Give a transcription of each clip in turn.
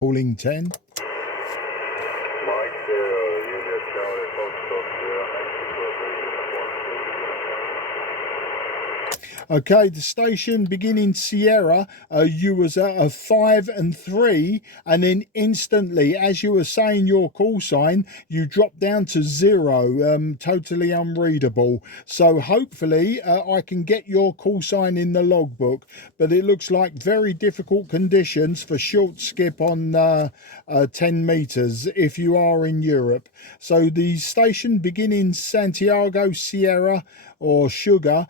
calling 10. Mike 0, Juliet Charlie, Foxtrot 0, Mexico 3, Okay, the station beginning Sierra, you was at a 5 and 3, and then instantly, as you were saying your call sign, you dropped down to 0, totally unreadable. So hopefully I can get your call sign in the logbook, but it looks like very difficult conditions for short skip on 10 meters if you are in Europe. So the station beginning Santiago Sierra or Sugar,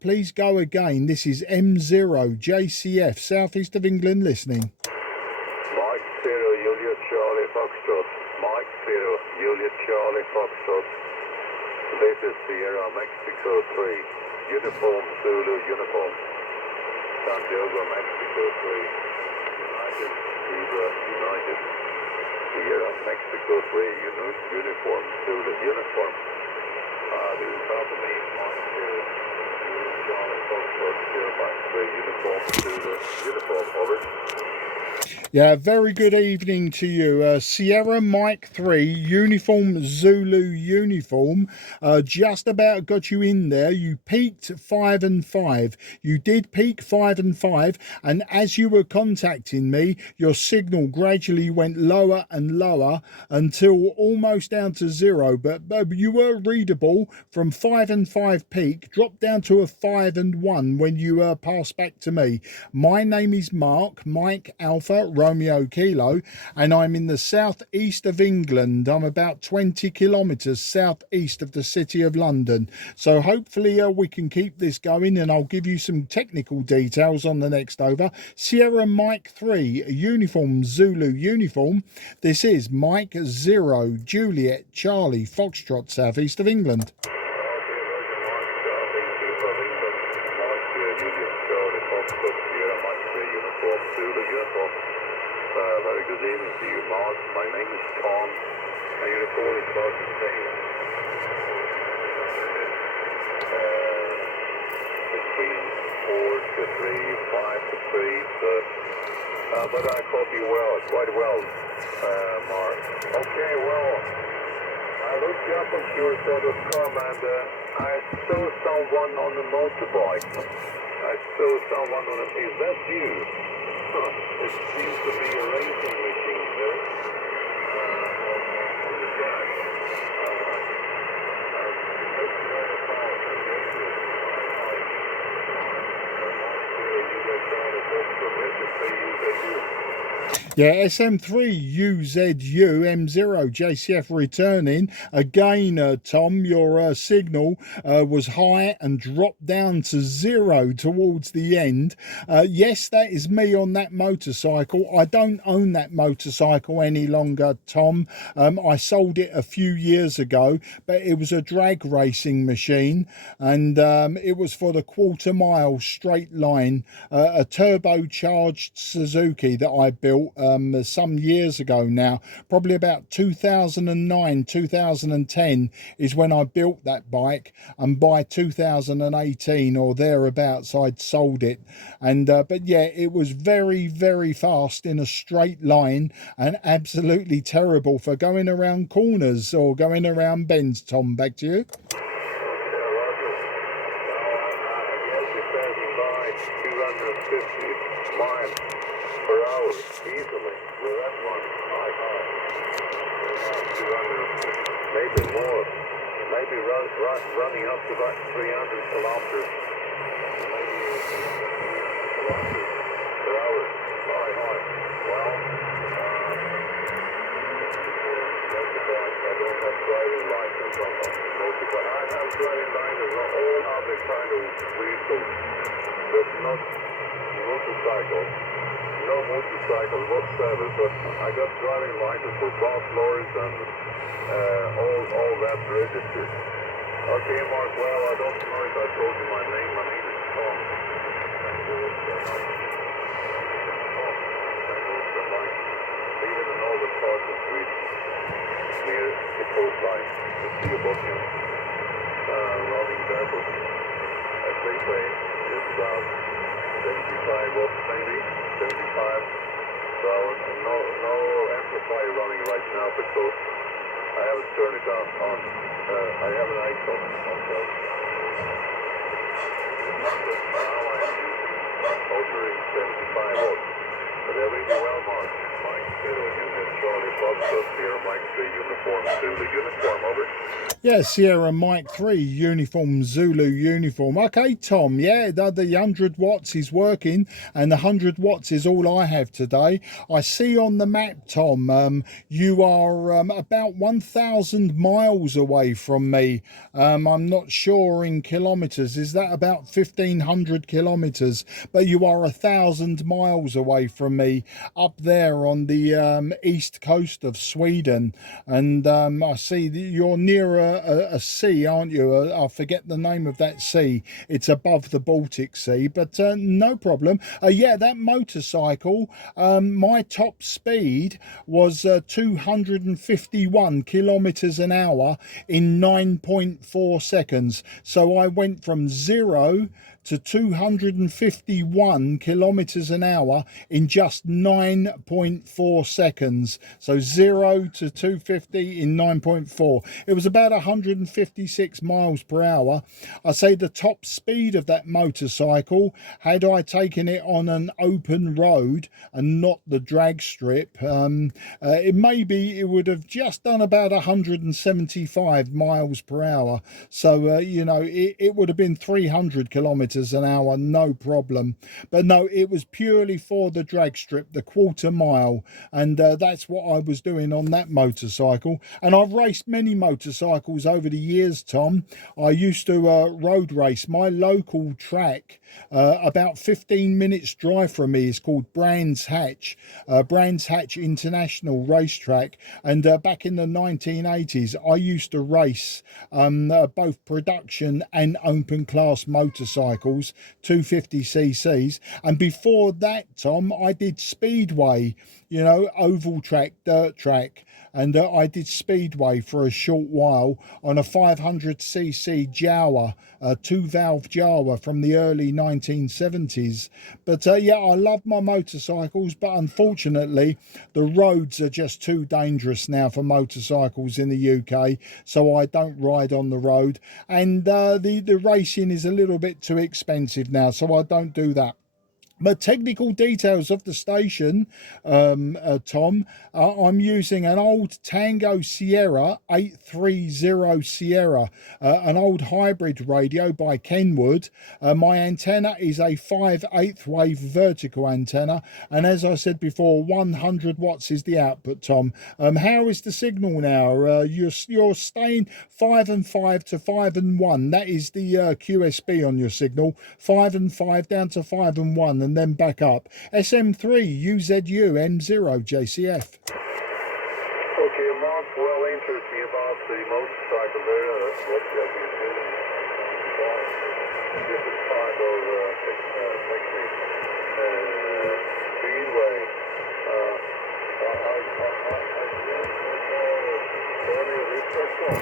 please go again. This is M0 JCF, southeast of England, listening. Mike 0, Juliet Charlie, Foxtrot. Mike 0, Juliet Charlie, Foxtrot. This is Sierra, Mexico 3. Uniform Zulu, uniform. Santiago, Mexico 3. United, Zebra, United. Sierra, Mexico 3. Uniform Zulu, uniform. Do you copy me? Mike 0, Juliet Charlie, Foxtrot, Sierra, Mike 3. Uniform Zulu, uniform, over. Yeah, very good evening to you. Sierra Mike 3, Uniform Zulu uniform. Just about got you in there. You peaked 5 and 5. You did peak 5 and 5, and as you were contacting me, your signal gradually went lower and lower until almost down to 0. But you were readable from 5 and 5 peak, dropped down to a 5 and 1 when you passed back to me. My name is Mark, Mike Alpha Romeo Kilo, and I'm in the southeast of England. I'm about 20 kilometers southeast of the city of London. So hopefully we can keep this going, and I'll give you some technical details on the next over. Sierra Mike 3, Uniform Zulu uniform. This is Mike 0, Juliet Charlie Foxtrot, southeast of England. Very good evening to you, Mark. My name is Tom, and your call is about the same. Between 4 to 3, 5 to 3, but I copy you well, quite well, Mark. Okay, well, I looked you up on SureStar.com and I saw someone on a motorbike. I saw someone on a... Is that you? It seems to be a racing machine there on the track. Yeah, SM3UZU M0 JCF returning. Again, Tom, your signal was high and dropped down to 0 towards the end. Yes, that is me on that motorcycle. I don't own that motorcycle any longer, Tom. I sold it a few years ago, but it was a drag racing machine, and it was for the quarter mile straight line, a turbocharged Suzuki that I built some years ago now, probably about 2009, 2010 is when I built that bike, and by 2018 or thereabouts I'd sold it. And but yeah, it was very, very fast in a straight line and absolutely terrible for going around corners or going around bends. Tom, back to you. Easily, with that one, high, 200, maybe more, maybe running up to about 300 kilometers, maybe kilometers per hour, high, well, that's the point. I don't have driving license on the motorbike. I have driving license on all other kind of vehicles, but not motorcycles. No motorcycle whatsoever, but I got driving license for bus lorries and all that registered. Okay, Mark, well, I don't know if I told you my name. My name is Tom. Living in all the parts of Sweden, near the coastline, the Sea of Botnia, running barefoot, as they say, just about 75 watts maybe, 75 So no amplifier running right now because I haven't turned it on. I have an icon. Okay. Now I am using motoring 75 volts. But they're really well marked. Mike 0 unit Charlie Foxtrot, Sierra Mike 3 uniform Zulu uniform, over. Yeah, Sierra Mike 3 uniform Zulu uniform. Okay, Tom, yeah, the 100 watts is working, and the 100 watts is all I have today. I see on the map, Tom, you are about 1,000 miles away from me. I'm not sure in kilometers. Is that about 1,500 kilometers? But you are 1,000 miles away from me up there on the east coast of Sweden. And I see that you're near a sea, aren't you? I forget the name of that sea. It's above the Baltic Sea, but no problem. Yeah, that motorcycle, my top speed was 251 kilometers an hour in 9.4 seconds. So I went from 0 to 251 kilometers an hour in just 9.4 seconds. So 0 to 250 in 9.4. It was about 156 miles per hour. I say the top speed of that motorcycle, had I taken it on an open road and not the drag strip, it would have just done about 175 miles per hour. So you know, it would have been 300 kilometers an hour, no problem. But no, it was purely for the drag strip, the quarter mile, and that's what I was doing on that motorcycle. And I've raced many motorcycles over the years, Tom. I used to road race. My local track, about 15 minutes drive from me, is called Brands Hatch International Racetrack. And back in the 1980s, I used to race both production and open class motorcycles, 250cc's. And before that, Tom, I did speedway, you know, oval track, dirt track. And I did speedway for a short while on a 500cc Jawa, 2-valve Jawa from the early 1970s. But yeah, I love my motorcycles, but unfortunately the roads are just too dangerous now for motorcycles in the UK, so I don't ride on the road. And the racing is a little bit too expensive now, so I don't do that. But technical details of the station, Tom, I'm using an old Tango Sierra 830 Sierra, an old hybrid radio by Kenwood. My antenna is a 5/8 wave vertical antenna, and as I said before, 100 watts is the output, Tom. How is the signal now? You're staying 5 and 5 to 5 and 1. That is the QSB on your signal. 5 and 5 down to 5 and 1, and then back up. SM3 UZU M0 JCF. Okay, Mark, well, interest me about the motorcycle there. What you have been doing. This is part of technique. Speedway. Tony Richardson.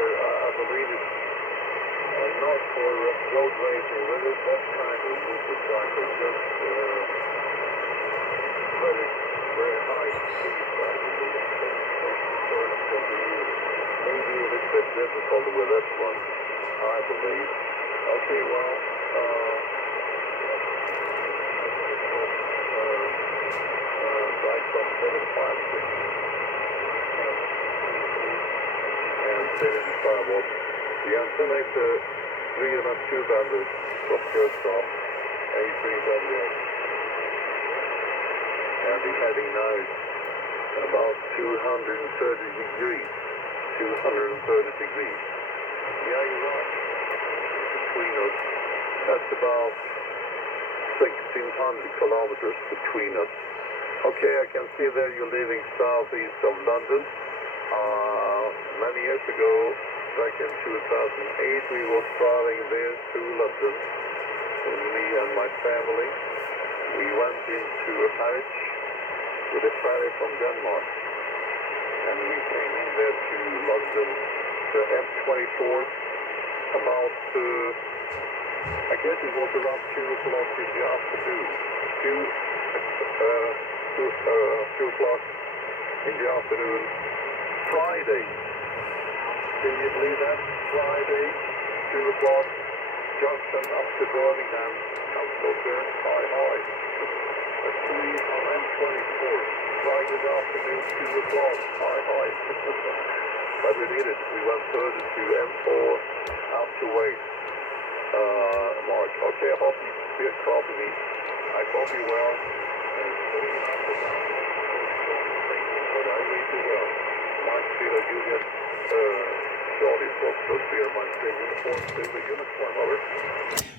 I believe it's not for road racing, but it's that kind of motorcycle, just very, very high speed, I believe. Maybe a little bit difficult with this one, I believe. Okay, well, right from 756 and 75 volts. The antenna is 302 from Kirchhoff, A3WA. And the heading now is about 230 degrees. 230 degrees. Yeah, you're right. Between us, that's about 1,600 kilometers between us. Okay, I can see there you're leaving southeast of London. many years ago, back in 2008, we were traveling there to London, me and my family. We went into Harwich with a ferry from Denmark, and we came in there to London, the M24, about, I guess it was around 2 o'clock in the afternoon, 2 o'clock in the afternoon, Friday. Can you believe that? Friday, 2 o'clock, junction up to Birmingham, Counselor, hi. Actually, on M24, Friday afternoon, 2 o'clock, hi. But we did it. We went further to M4, out to Wales. Mark, okay, I hope you still copy me. I copy well. But I read you well. Mike Zero Juliet, Charlie Foxtrot, Beer, Mike Zero Uniform, Silver Uniform, over.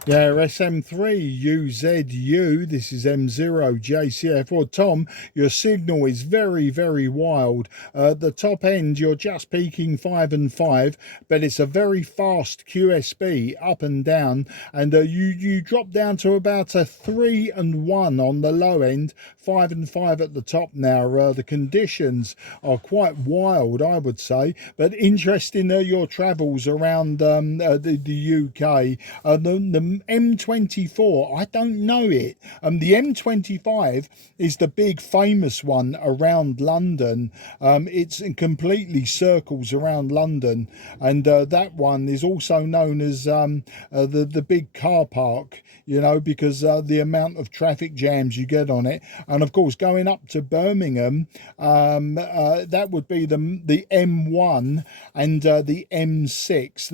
Yeah, SM3UZU, this is M0JCF. Well, Tom, your signal is very, very wild. The top end, you're just peaking 5 and 5, but it's a very fast QSB up and down, and you drop down to about a 3 and 1 on the low end, 5 and 5 at the top now. The conditions are quite wild, I would say, but interesting your travels around the UK. The M24, I don't know it. The M25 is the big famous one around London. It's completely circles around London, and that one is also known as the big car park, you know, because the amount of traffic jams you get on it. And of course, going up to Birmingham, that would be the M1 and the M6.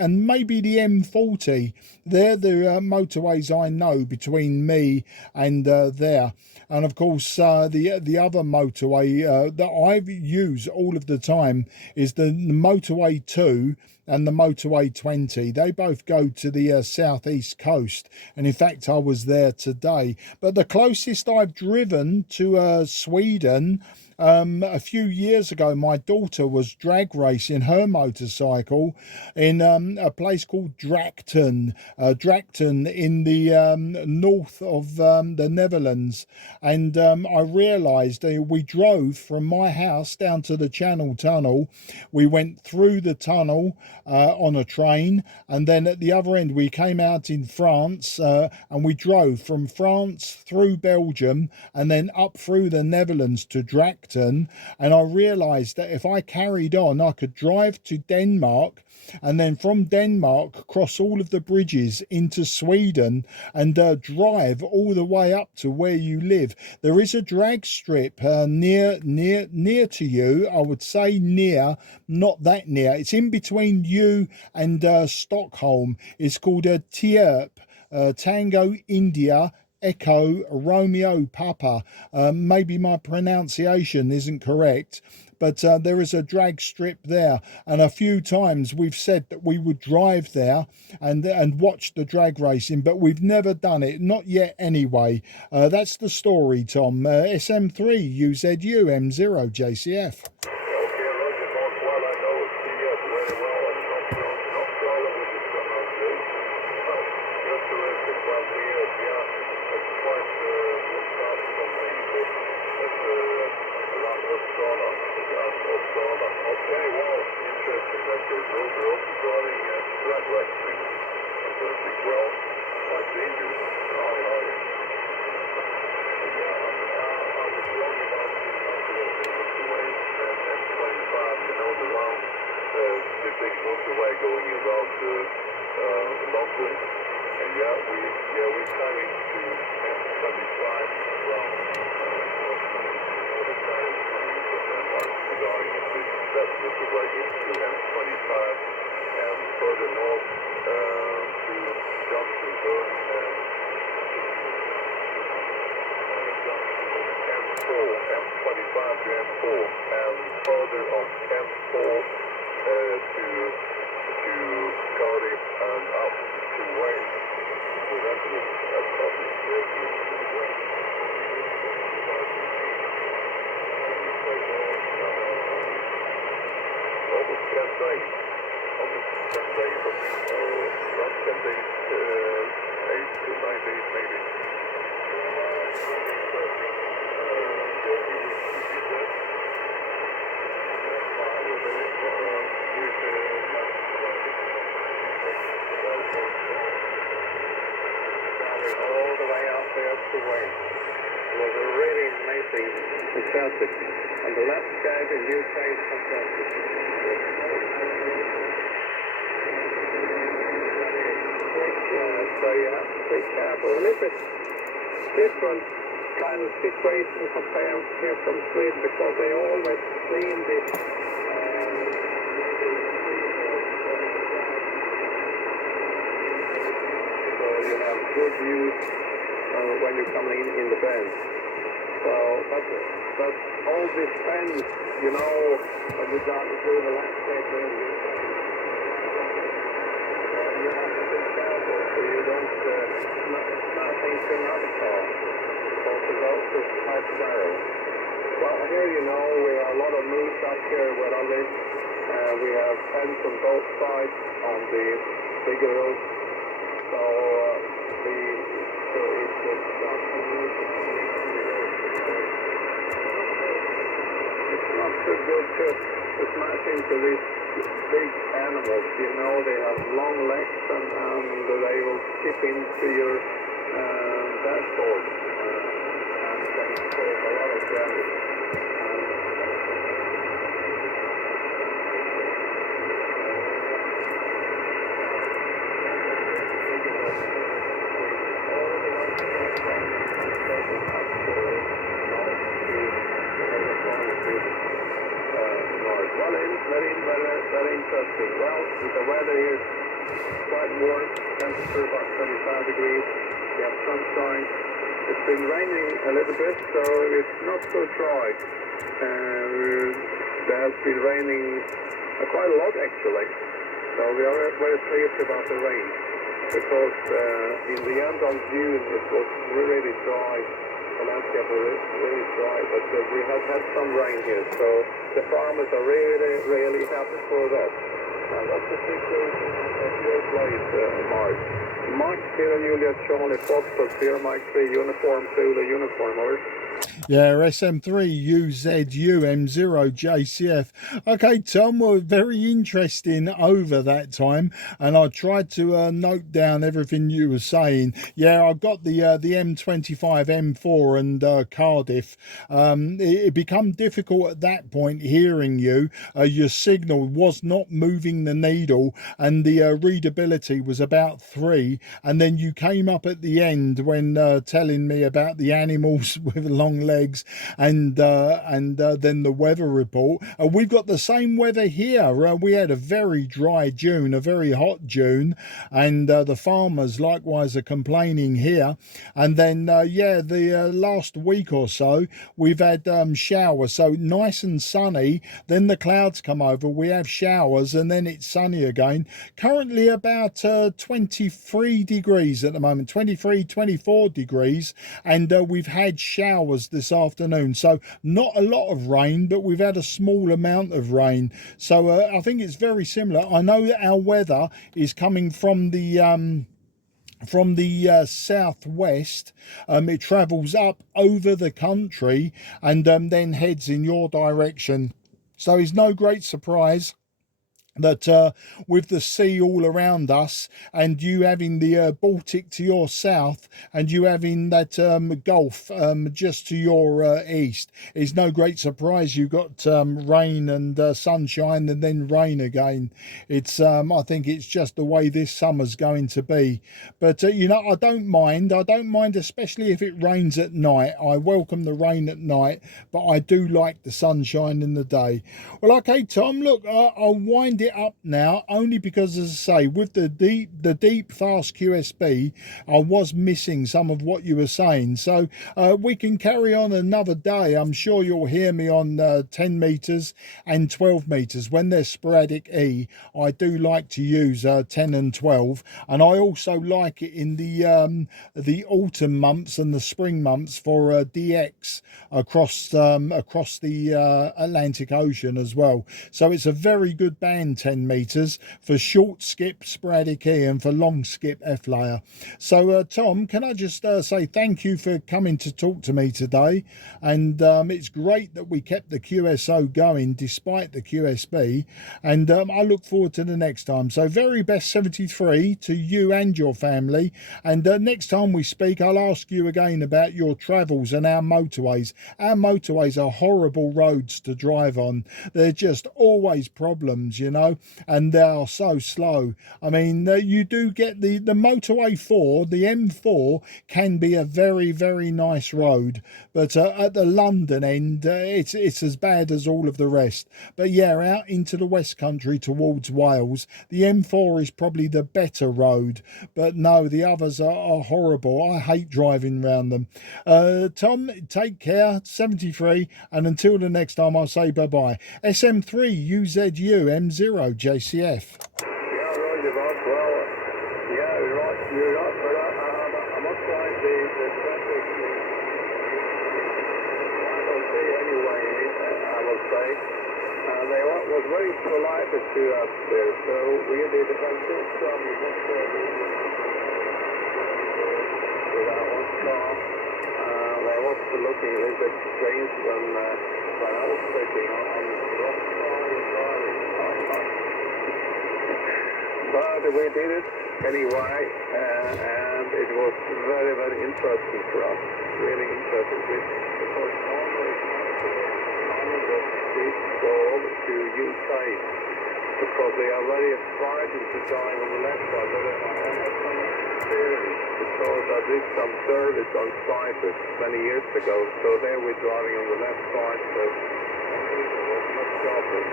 And maybe the M40. They're the motorways I know between me and there. And of course, the other motorway that I use all of the time is the motorway 2 and the motorway 20. They both go to the southeast coast, and in fact I was there today. But the closest I've driven to Sweden, a few years ago, my daughter was drag racing her motorcycle in a place called Dracton in the north of the Netherlands, and I realised we drove from my house down to the Channel Tunnel. We went through the tunnel on a train, and then at the other end we came out in France, and we drove from France through Belgium and then up through the Netherlands to Dracton. And I realised that if I carried on, I could drive to Denmark, and then from Denmark cross all of the bridges into Sweden and drive all the way up to where you live. There is a drag strip near to you. I would say near, not that near. It's in between you and Stockholm. It's called a Tierp, Tango India Echo Romeo Papa. Maybe my pronunciation isn't correct, but there is a drag strip there, and a few times we've said that we would drive there and watch the drag racing, but we've never done it, not yet anyway. That's the story, Tom. SM3UZU M0JCF. Going around London, and we're coming to M25 around that motorway into M25 and further north to Junction Birmingham, M4, M25 to M4, and further on M4 to Cardiff and up to Wales. So that's probably working to Wales. 10 days of, not 10 days, 8 to 9 days maybe. All the way out there to Wales. It was a really amazing, fantastic. And the landscape in UK is fantastic. So you have to be careful. A little bit different kind of situation compared here from Sweden because they always clean this. So you have good views when you come in the bend. So but all this fence, you know, when you got through the landscape there, you have to be careful so you don't smash into another car. Because it goes to high spiral. Well, here you know we have a lot of moose up here where I live. We have fence on both sides on the bigger road. So it's not so good to smash into these big animals. You know, they have long legs and they will skip into your dashboard and can cause a lot of damage. Very interesting. Well, the weather is quite warm, temperature about 25 degrees. We have sunshine. It's been raining a little bit, so it's not so dry. There has been raining quite a lot actually. So we are very pleased about the rain because in the end of June it was really dry. The landscape was really dry, but we have had some rain here, so the farmers are really happy for that. And that's the situation at your place, Mark. Mike, Sierra Juliet, Charlie, Foxtrot, Sierra Mike 3, Uniform, Zulu, Uniform, over. Yeah, SM3UZUM0JCF. Okay, Tom, well, very interesting over that time, and I tried to note down everything you were saying. Yeah, I got the M25 M4 and Cardiff. It became difficult at that point hearing you. Your signal was not moving the needle, and the readability was about 3. And then you came up at the end when telling me about the animals with long legs and then the weather report. We've got the same weather here. We had a very dry June, a very hot June, and the farmers likewise are complaining here. And then the last week or so we've had showers, so nice and sunny, then the clouds come over, we have showers, and then it's sunny again. Currently about 23 degrees at the moment, 23 24 degrees, and we've had showers this afternoon, so not a lot of rain, but we've had a small amount of rain. So I think it's very similar. I know that our weather is coming from the southwest. It travels up over the country and then heads in your direction. So it's no great surprise that with the sea all around us and you having the Baltic to your south and you having that Gulf just to your east, it's no great surprise you got rain and sunshine and then rain again. It's I think it's just the way this summer's going to be. But you know, I don't mind, especially if it rains at night. I welcome the rain at night, but I do like the sunshine in the day. Well, okay, Tom, look, I'll wind it up now, only because, as I say, with the deep fast QSB, I was missing some of what you were saying. So we can carry on another day. I'm sure you'll hear me on 10 meters and 12 meters when they're sporadic E. I do like to use 10 and 12, and I also like it in the autumn months and the spring months for DX across the Atlantic Ocean as well. So it's a very good band 10 meters, for short skip sporadic E, and for long skip F layer. So Tom, can I just say thank you for coming to talk to me today, and it's great that we kept the QSO going despite the QSB, and I look forward to the next time. So very best 73 to you and your family, and next time we speak I'll ask you again about your travels and our motorways. Our motorways are horrible roads to drive on. They're just always problems, you know, and they are so slow. I mean, you do get the motorway 4, the M4 can be a very, very nice road, but at the London end it's as bad as all of the rest. But yeah, out into the West Country towards Wales, the M4 is probably the better road, but no, the others are horrible. I hate driving round them. Tom, take care, 73, and until the next time I'll say bye-bye. SM3 UZU M0 JCF. Yeah, Roger, Bob. Well, yeah, you're right, but I must find the traffic see anyway, I will say. They was very polite to us there, so we did a bunch of stuff with our own car. They was looking a little bit strange when I was taking on the wrong car and driving. But we did it anyway, and it was very, very interesting for us. Really interesting. Because normally we go over to UK because they are very frightened to drive on the left side. But I have some experience because I did some service on Cyprus many years ago. So there we're driving on the left side. So there was no problem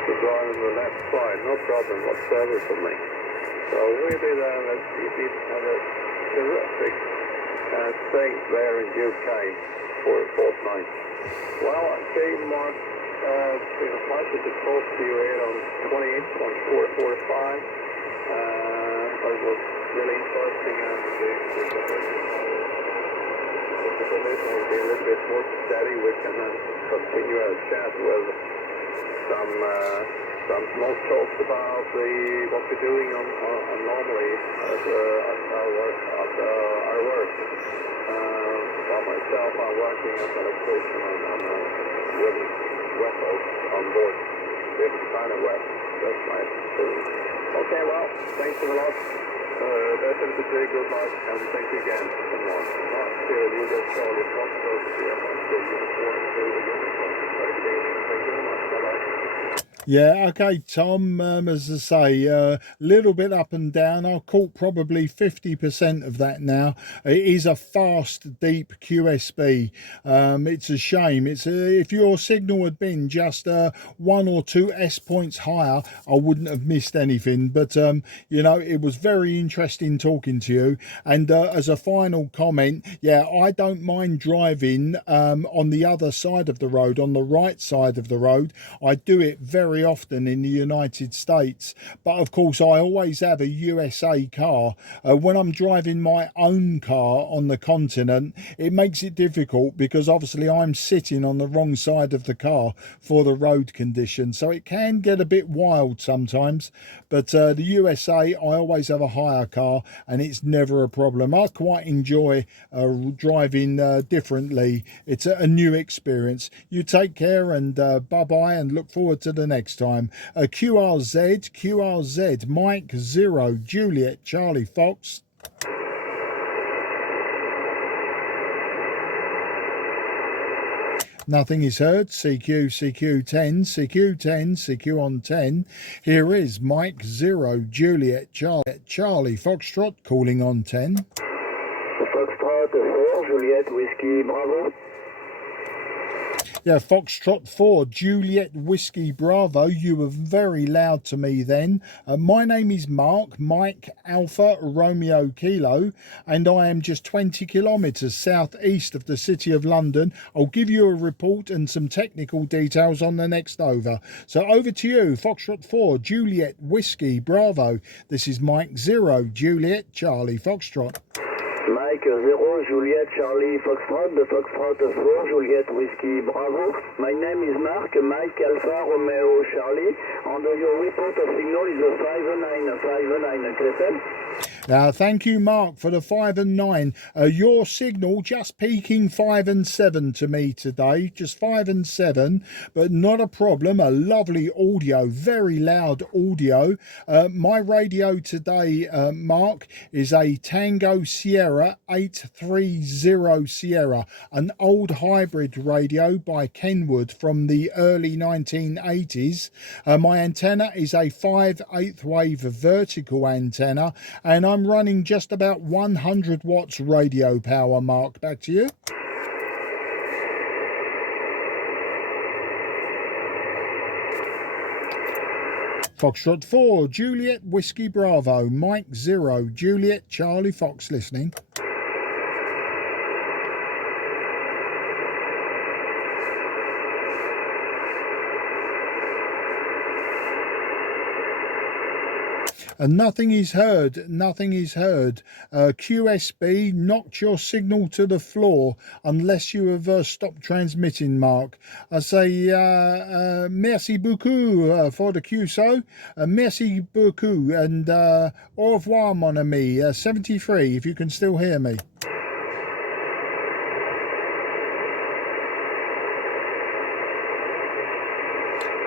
to drive on the left side. No problem whatsoever for me. So we did have a terrific stay there in UK for a fortnight. Well, I came on pleasure to talk to you here on 28.445. It was really interesting, and the condition will be a little bit more steady. We can continue our chat with some small talks about what we're doing on normally at our work. By myself, I'm working as an electrician on with vessels on board, different kind of vessels. That's my experience. Okay, well, thanks a lot. That's it today. Good luck, and thank you again. Good morning. Not sure you get Charlie Foxtrot here. I'm sure you report to the uniform. Thank you very much. Bye-bye. Yeah, okay, Tom, as I say, a little bit up and down. I caught probably 50% of that now. It is a fast, deep QSB. It's a shame. If your signal had been just 1 or 2 S points higher, I wouldn't have missed anything. But, you know, it was very interesting talking to you. And as a final comment, yeah, I don't mind driving on the other side of the road, on the right side of the road. I do it very often in the United States, but of course I always have a USA car. When I'm driving my own car on the continent, it makes it difficult because obviously I'm sitting on the wrong side of the car for the road conditions, so it can get a bit wild sometimes. But the USA, I always have a hire car and it's never a problem. I quite enjoy driving differently. It's a new experience. You take care, and bye-bye, and look forward to the next time. QRZ, Mike 0, Juliet, Charlie Fox. Nothing is heard. CQ10, CQ10, CQ on 10. Here is Mike 0, Juliet, Charlie Foxtrot calling on 10. Foxtrot 4, Juliet, Whiskey, Bravo. Yeah, Foxtrot 4, Juliet Whiskey Bravo. You were very loud to me then. My name is Mark, Mike Alpha Romeo Kilo, and I am just 20 kilometres southeast of the City of London. I'll give you a report and some technical details on the next over. So over to you, Foxtrot 4, Juliet Whiskey Bravo. This is Mike 0, Juliet Charlie Foxtrot. Mike Mike 0, Juliet, Charlie, Foxtrot, the Foxtrot 4, Juliet, Whiskey, Bravo. My name is Mark, Mike, Alpha, Romeo, Charlie, and your report of signal is a 5959, Crescent. Thank you, Mark, for the 5 and 9. Your signal just peaking 5 and 7 to me today, just 5 and 7, but not a problem. A lovely audio, very loud audio. My radio today, Mark, is a Tango Sierra 830 Sierra, an old hybrid radio by Kenwood from the early 1980s. My antenna is a 5/8 wave vertical antenna, and I'm running just about 100 watts radio power. Mark, back to you. Foxtrot 4, Juliet, Whiskey, Bravo, Mike 0, Juliet, Charlie, Fox listening. And nothing is heard, nothing is heard. QSB knocked your signal to the floor unless you have stopped transmitting, Mark. I say merci beaucoup for the QSO. Merci beaucoup, and au revoir, mon ami. 73, if you can still hear me.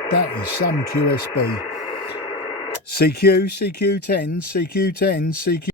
That is some QSB. CQ, CQ10, CQ10, CQ